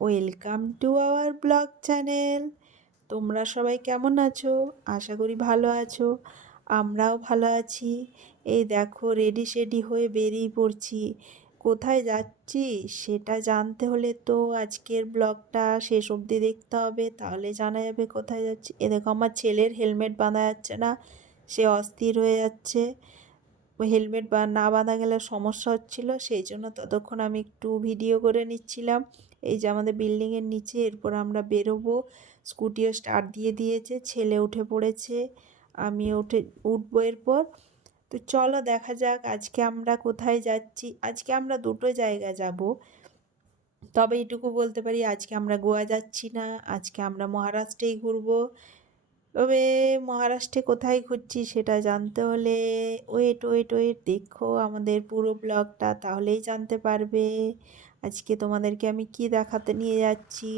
Welcome to our blog channel. তোমরা সবাই কেমন আছো? আশা করি ভালো আছো। আমরাও ভালো আছি। এই দেখো রেডি সেডি হয়ে বেরিয়ে পড়ছি। কোথায় যাচ্ছি সেটা জানতে হলে তো আজকের ব্লগটা শেষ অবধি দেখতে হবে। তাহলে জানা যাবে কোথায় যাচ্ছি। এ দেখো, আমার ছেলের হেলমেট বাঁধা যাচ্ছে না, সে অস্থির হয়ে যাচ্ছে। হেলমেট বা না বাঁধা গেলে সমস্যা হচ্ছিল, সেই জন্য ততক্ষণ আমি একটু ভিডিও করে নিচ্ছিলাম। এই যে আমাদের বিল্ডিংয়ের নিচে, এরপর আমরা বেরোবো। স্কুটিও স্টার্ট দিয়ে দিয়েছে, ছেলে উঠে পড়েছে আমি উঠে, উঠবো এরপর। তো চলো দেখা যাক আজকে আমরা কোথায় যাচ্ছি। আজকে আমরা দুটো জায়গা যাব। তবে এটুকু বলতে পারি, আজকে আমরা গোয়া যাচ্ছি না, আজকে আমরা মহারাষ্ট্রেই ঘুরবো। তবে মহারাষ্ট্রে কোথায় ঘুরছি সেটা জানতে হলে ওয়েট ওয়েট ওয়েট দেখো আমাদের পুরো ব্লগটা তাহলেই জানতে পারবে। আজকে তোমাদেরকে আমি কি দেখাতে নিয়ে যাচ্ছি?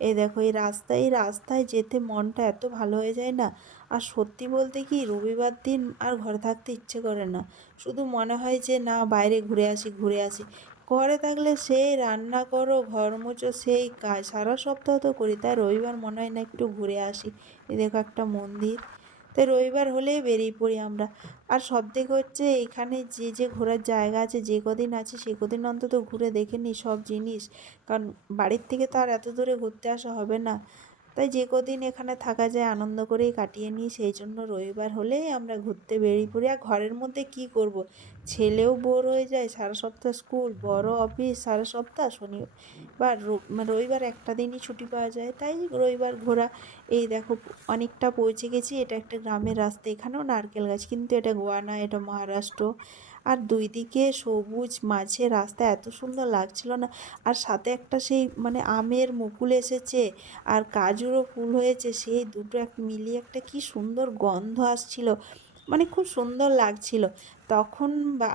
এই দেখো, এই রাস্তায় এই রাস্তায় যেতে মনটা এত ভালো হয়ে যায় না। আর সত্যি বলতে কি, রবিবার দিন আর ঘরে থাকতে ইচ্ছে করে না। শুধু মনে হয় যে না, বাইরে ঘুরে আসি ঘুরে আসি। ঘরে থাকলে সেই রান্না করো, ঘর মোচো সেই কাজ। সারা সপ্তাহ তো করি, তাই রবিবার মনে হয় না একটু ঘুরে আসি। এই দেখো একটা মন্দির। তাই রবিবার হলেই বেরিয়ে পড়ি আমরা। আর সব থেকে হচ্ছে এখানে যে যে ঘোরার জায়গা আছে, যে কদিন আছে, সে কদিন অন্তত ঘুরে দেখে নিই সব জিনিস। কারণ বাড়ির থেকে তো আর এত দূরে ঘুরতে আসা হবে না। তাই যে কদিন এখানে থাকা যায় আনন্দ করেই কাটিয়ে নিই, সেই জন্য রবিবার হলেই আমরা ঘুরতে বেরিয়ে পড়ি। আর ঘরের মধ্যে কি করব। ছেলেও বোর হয়ে যায়, সারা সপ্তাহ স্কুল, বড় অফিস, সারা সপ্তাহ শনিবার মানে রবিবার একটা দিনই ছুটি পাওয়া যায়। তাই রবিবার ঘোরা, এই দেখো অনেকটা পৌঁছে গেছি। এটা একটা গ্রামের রাস্তা, এখানেও নারকেল গাছ, কিন্তু এটা গোয়া না, এটা মহারাষ্ট্র। আর দুই দিকে সবুজ মাঝে রাস্তা এত সুন্দর লাগছিল না। আর সাথে একটা সেই মানে আমের মুকুল এসেছে আর কাজুরও ফুল হয়েছে, সেই দুটো এক মিলিয়ে একটা কি সুন্দর গন্ধ আসছিল। মানে খুব সুন্দর লাগছিল। তখন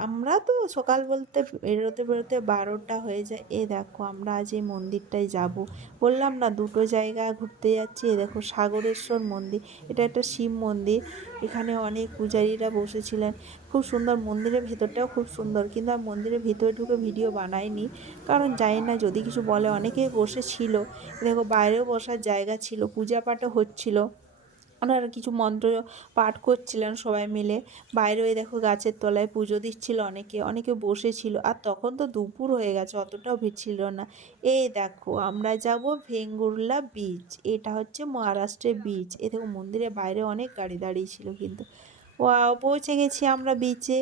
আমরা তো সকাল বলতে বেরোতে বেরোতে বারোটা হয়ে যায়। এ দেখো আমরা আজ এই মন্দিরটায় যাব। বললাম, না, দুটো জায়গা ঘুরতে যাচ্ছি। এ দেখো সাগরেশ্বর মন্দির। এটা একটা শিব মন্দির। এখানে অনেক পূজারীরা বসেছিলেন। খুব সুন্দর। মন্দিরের ভেতরটাও খুব সুন্দর। কিন্তু আমি মন্দিরের ভিতরে ঢুকে ভিডিও বানাইনি। কারণ জানি না, যদি কিছু বলে অনেকেই বসেছিল। দেখো বাইরেও বসার জায়গা ছিল। পূজা পাঠও হচ্ছিল। ওনারা কিছু মন্ত্র পাঠ করছিলেন সবাই মিলে। বাইরে ওই দেখো গাছের তলায় পুজো দিচ্ছিল অনেকে অনেকে বসেছিল। আর তখন তো দুপুর হয়ে গেছে, অতটাও ভিড় ছিল না। এই দেখো, আমরা যাব ভেঙ্গুরলা বিচ এটা হচ্ছে মহারাষ্ট্রের বিচ এ দেখো মন্দিরের বাইরে অনেক গাড়ি দাঁড়িয়ে ছিল কিন্তু। ওয়াও, পৌঁছে গেছি আমরা বিচে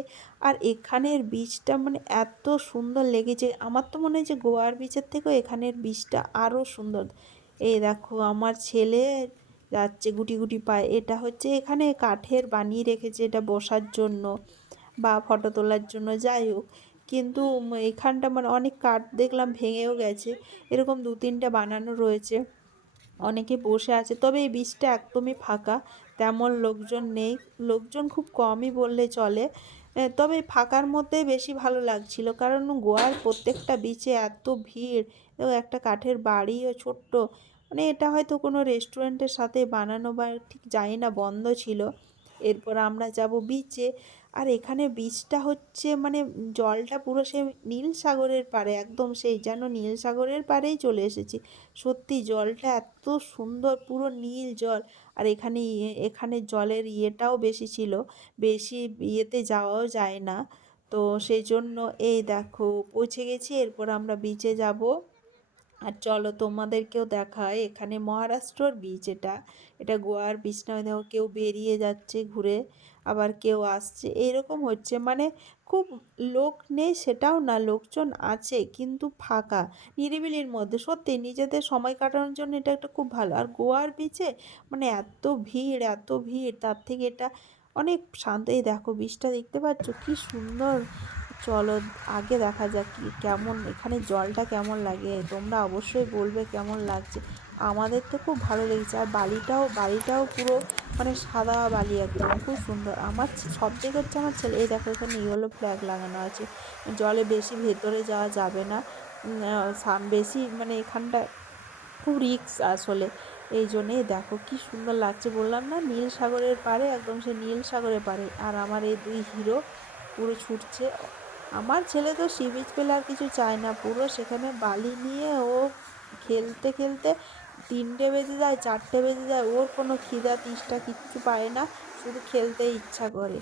আর এখানের বিচটা মানে এত সুন্দর লেগেছে, আমার তো মনে হয় যে গোয়ার বিচের থেকেও এখানের বিচটা আরও সুন্দর। এই দেখো, আমার ছেলে যাচ্ছে, গুটি গুটি পায়ে। এটা হচ্ছে এখানে কাঠের বানিয়ে রেখেছে এটা বসার জন্য বা ফটো তোলার জন্য, যাই হোক। কিন্তু এখানটা মানে অনেক কাঠ দেখলাম ভেঙেও গেছে। এরকম দু তিনটা বানানো রয়েছে। অনেকে বসে আছে, তবে এই বীজটা একদমই ফাঁকা। তেমন লোকজন নেই। লোকজন খুব কমই বললে চলে। তবে ফাঁকার মধ্যে বেশি ভালো লাগছিল, কারণ গোয়ার প্রত্যেকটা বিচে এত ভিড়। এবং একটা কাঠের বাড়িও ছোট্ট। মানে এটা হয়তো কোনো রেস্টুরেন্টের সাথে বানানো বা ঠিক জানি না, বন্ধ ছিল। এরপর আমরা যাব বিচে আর এখানে বিচটা হচ্ছে মানে জলটা পুরো সে নীল সাগরের পাড়ে, একদম সেই যেন নীল সাগরের পাড়েই চলে এসেছি। সত্যি জলটা এত সুন্দর, পুরো নীল জল। আর এখানে এখানে জলের ইয়েটাও বেশি ছিল। বেশি ইয়েতে যাওয়াও যায় না। তো সেই জন্য এই দেখো, পৌঁছে গেছি। এরপর আমরা বিচে যাব। আর চলো তোমাদেরকেও দেখায়, এখানে মহারাষ্ট্রর বীচ এটা। এটা গোয়ার বীচ নয় দেখো কেউ বেরিয়ে যাচ্ছে ঘুরে, আবার কেউ আসছে। এইরকম হচ্ছে মানে খুব লোক নেই, সেটাও না, লোকজন আছে, কিন্তু ফাঁকা, নিরিবিলির মধ্যে। সত্যি, নিজেদের সময় কাটানোর জন্য এটা একটা খুব ভালো। আর গোয়ার বিচে মানে এত ভিড় এত ভিড়, তার থেকে এটা অনেক শান্ত। এই দেখো বীজটা দেখতে পাচ্ছ, কি সুন্দর। চলো আগে দেখা যাক কি কেমন, এখানে জলটা কেমন লাগে? তোমরা অবশ্যই বলবে কেমন লাগছে। আমাদের তো খুব ভালো লেগেছে, আর বালিটাও বালিটাও পুরো মানে সাদা বালি একদম, খুব সুন্দর। আমার সব থেকে হচ্ছে আমার ছেলে, এই দেখো এখানে ইয়েলো ফ্ল্যাগ লাগানো আছে। জলে বেশি ভেতরে যাওয়া যাবে না। বেশি মানে এখানটা খুব রিক্স আসলে। এই জন্যেই দেখো কি সুন্দর লাগছে। বললাম না, নীল সাগরের পারে একদম সে নীল সাগরের পারে আর আমার এই দুই হিরো পুরো ছুটছে। আমার ছেলে তো সি বিচ পেলে আর কিছু চায় না। পুরো সেখানে বালি নিয়ে ও খেলতে খেলতে তিনটে বেজে যায়, চারটে বেজে যায়। ওর কোনো খিদা তিষ্টা কিচ্ছু পায় না, শুধু খেলতে ইচ্ছা করে।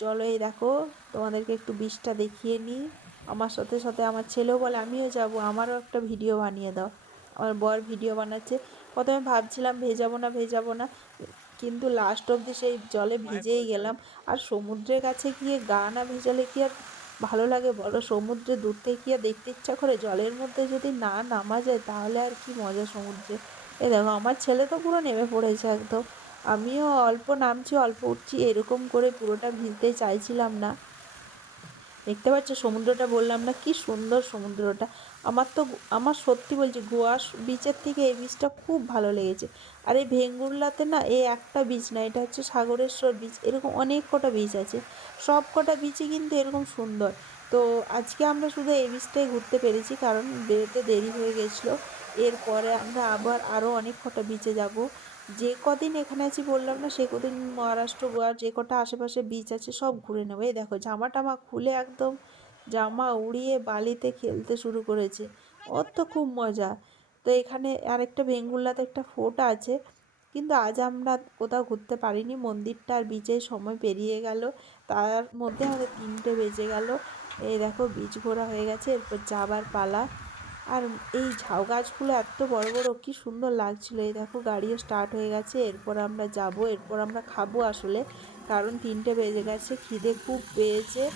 চলো এই দেখো, তোমাদেরকে একটু বীজটা দেখিয়ে নিই। আমার সাথে সাথে আমার ছেলেও বলে, আমিও যাব। আমারও একটা ভিডিও বানিয়ে দাও। আমার বর ভিডিও বানাচ্ছে। প্রথমে ভাবছিলাম ভেজাবো না ভেজাবো না, কিন্তু লাস্ট অবধি সেই জলে ভিজেই গেলাম। আর সমুদ্রের কাছে গিয়ে গা না ভেজালে কি আর ভালো লাগে, বলো? সমুদ্রে দূর থেকে গিয়ে দেখতে ইচ্ছা করে জলের মধ্যে যদি না নামা যায়, তাহলে আর কি মজা সমুদ্রে? এ দেখো, আমার ছেলে তো পুরো নেমে পড়েছে একদম। আমিও অল্প নামছি, অল্প উঠছি, এরকম করে পুরোটা ভিজতে চাইছিলাম না। দেখতে পাচ্ছ, সমুদ্রটা বললাম না, কি সুন্দর সমুদ্রটা। আমার তো আমার সত্যি বলছি গোয়া বিচের থেকে এই বিচটা খুব ভালো লেগেছে। আর এই ভেঙ্গুরলাতে না, এই একটা বিচ না, এটা হচ্ছে সাগরেশ্বর বিচ এরকম অনেক কটা বিচ আছে। সব কটা বিচই কিন্তু এরকম সুন্দর। তো আজকে আমরা শুধু এই বিচটাই ঘুরতে পেরেছি, কারণ বেরোতে দেরি হয়ে গেছিল। এরপরে আমরা আবার আরও অনেক কটা বিচে যাব। যে কদিন এখানে আছি বললাম না, সে কদিন মহারাষ্ট্র গোয়া যে কটা আশেপাশে বিচ আছে সব ঘুরে নেব। এই দেখো জামা টামা খুলে একদম জামা উড়িয়ে বালিতে খেলতে শুরু করেছে। ওর তো খুব মজা। তো এখানে আরেকটা বেঙ্গুল্লাতে একটা ফোর্ট আছে, কিন্তু আজ আমরা কোথাও ঘুরতে পারিনি। মন্দিরটা আর বিচের সময় পেরিয়ে গেল। তার মধ্যে আমাদের তিনটে বেজে গেল। এই দেখো বীজ ঘোরা হয়ে গেছে। এরপর যাবার পালা। আর এই ঝাউ গাছগুলো এত বড় বড়, কি সুন্দর লাগছিল। এই দেখো, গাড়িও স্টার্ট হয়ে গেছে। এরপর আমরা যাব, এরপর আমরা খাব আসলে। কারণ তিনটে বেজে গেছে, খিদে খুব পেয়েছে।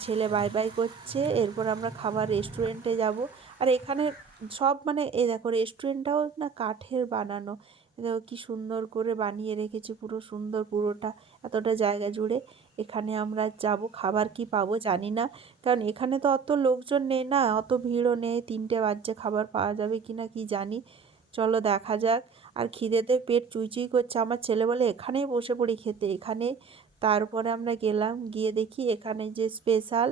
ছেলে বাই বাই করছে। এরপর আমরা খাবার রেস্টুরেন্টে যাব। আর এখানে সব মানে এই দেখো রেস্টুরেন্টটাও না কাঠের বানানো। দেখো কি সুন্দর করে বানিয়ে রেখেছে পুরো সুন্দর পুরোটা, এতটা জায়গা জুড়ে। এখানে আমরা যাব, খাবার কি পাবো জানি না। কারণ এখানে তো অত লোকজন নেই না, অত ভিড়ও নেই, তিনটে বাজছে, খাবার পাওয়া যাবে কি না কি জানি। চলো দেখা যাক। আর খিদেতে পেট চুইচুই করছে। আমার ছেলে বলে, এখানেই বসে পড়ি খেতে, এখানে। তারপরে আমরা গেলাম, গিয়ে দেখি এখানে যে স্পেশাল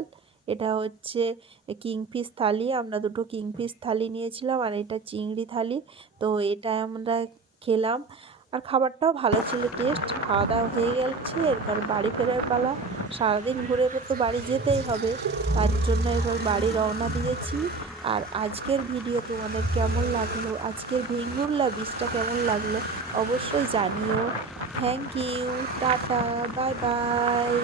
এটা হচ্ছে কিংফিশ থালি আমরা দুটো কিংফিশ থালি নিয়েছিলাম, আর এটা চিংড়ি থালি তো এটা আমরা খেলাম। আর খাবারটাও ভালো ছিল টেস্ট খাওয়া দাওয়া হয়ে গেছে। এরপর বাড়ি ফেরার পালা। সারাদিন ঘুরে তো বাড়ি যেতেই হবে। তার জন্য এবার বাড়ি রওনা দিয়েছি। আর আজকের ভিডিও তোমাদের কেমন লাগল? আজকের ভেঙ্গুরলা বীজটা কেমন লাগল? অবশ্যই জানিও। Thank you tata bye by